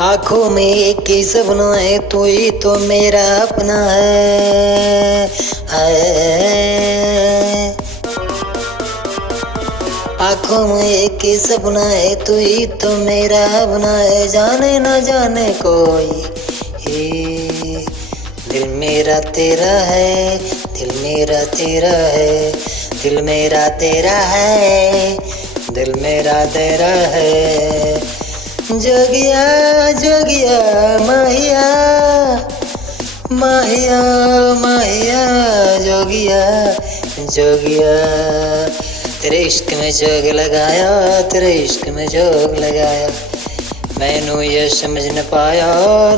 आंखों में एक ही सपना है, तू ही तो मेरा अपना है। आंखों में एक ही सपना है, तू ही तो मेरा अपना है। जाने न जाने कोई ये दिल मेरा तेरा है, दिल मेरा तेरा है, दिल मेरा तेरा है, दिल मेरा तेरा है। जोगिया जोगिया माहिया माहिया माहिया जोगिया जोगिया, तेरे इश्क में जोग लगाया, तेरे इश्क में जोग लगाया, मैनू ये समझ न पाया,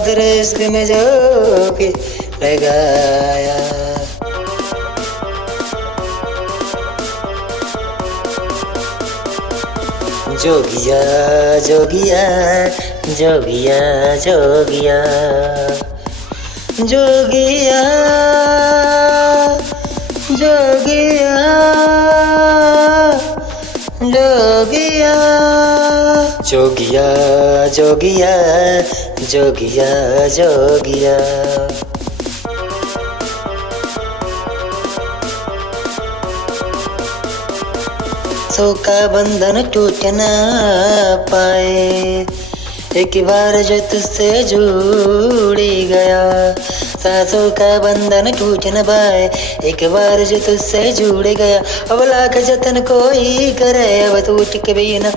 तेरे इश्क में जोग लगाया। जोगिया जोगिया जोगिया जोगिया जोगिया जोगिया जोगिया जोगिया जोगिया जोगिया जोगिया। सांसों का बंधन टूट न पाए, एक बार जो तुझसे जुड़ी गया। सांसों का बंधन टूट न पाए, एक बार जो तुझसे जुड़ गया। अब लाख जतन कोई करे, अब टूट के भी न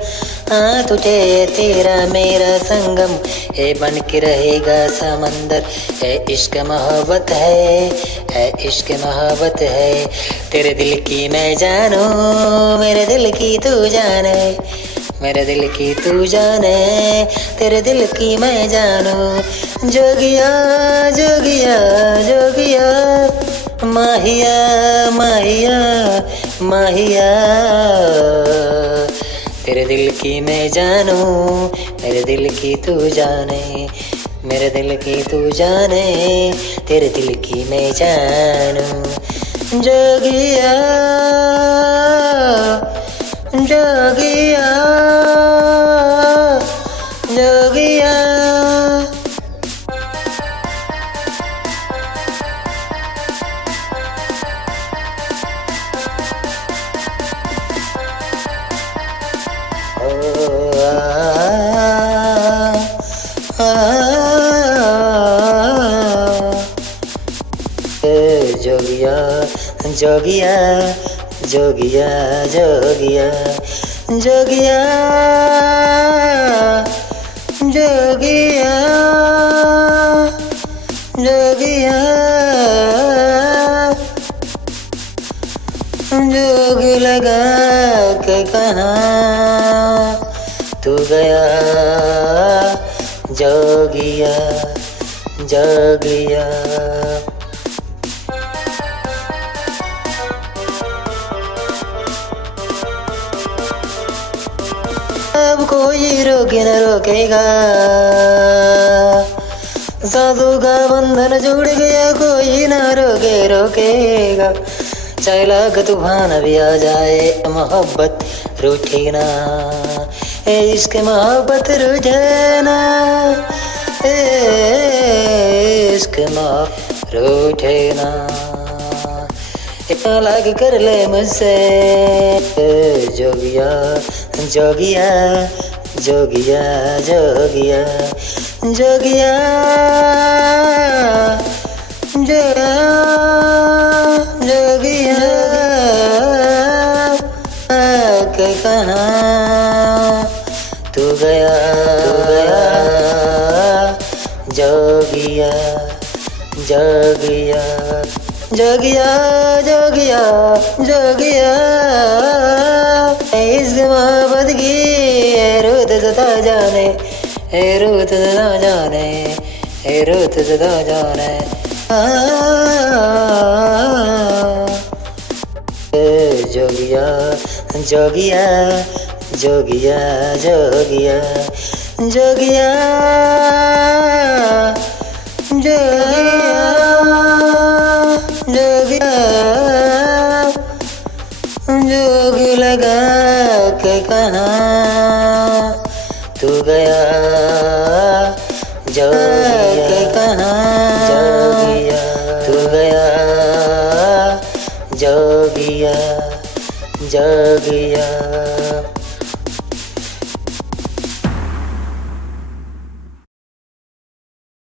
हाथ उठे। तेरा मेरा संगम है, बन के रहेगा समंदर। है इश्क मोहब्बत है इश्क मोहब्बत है। तेरे दिल की मैं जानू, मेरे दिल की तू जाने, मेरे दिल की तू जाने, तेरे दिल की मैं जानू। जोगिया जोगिया जोगिया माहिया माहिया माहिया, तेरे दिल की मैं जानू, मेरे दिल की तू जाने, मेरे दिल की तू जाने, तेरे दिल की मैं जानू। जोगिया जोगिया जोगिया। जोगिया जोगिया जोगिया जोगिया जोगिया जोगिया जोगिया। जोग लगा के कहाँ तू गया, जोगिया जोगिया। अब कोई रोके न रोकेगा, सांसों का बंधन जुड़ गया, कोई ना रोकेगा। चाहे लाख तूफान भी आ जाए, मोहब्बत रूठे ना। इश्क मोहब्बत रूठे ना, इश्क मोहब्बत रूठे ना। इतना लाग कर ले मुझसे, जोगिया जोगिया जोगिया जोगिया जोगिया जोगिया। के कहाँ तू गया जोगिया जोगिया जोगिया जोगिया जोगिया। इस मोहब्बत की रुत सदा जाने, रुत सदा जाने, रुत सदा जाने। जोगिया जोगिया जोगिया जोगिया जोगिया जोगिया जोगिया। जोग लगा के कहाँ तू गया, के कहाँ तू गया, जोगिया जोगिया।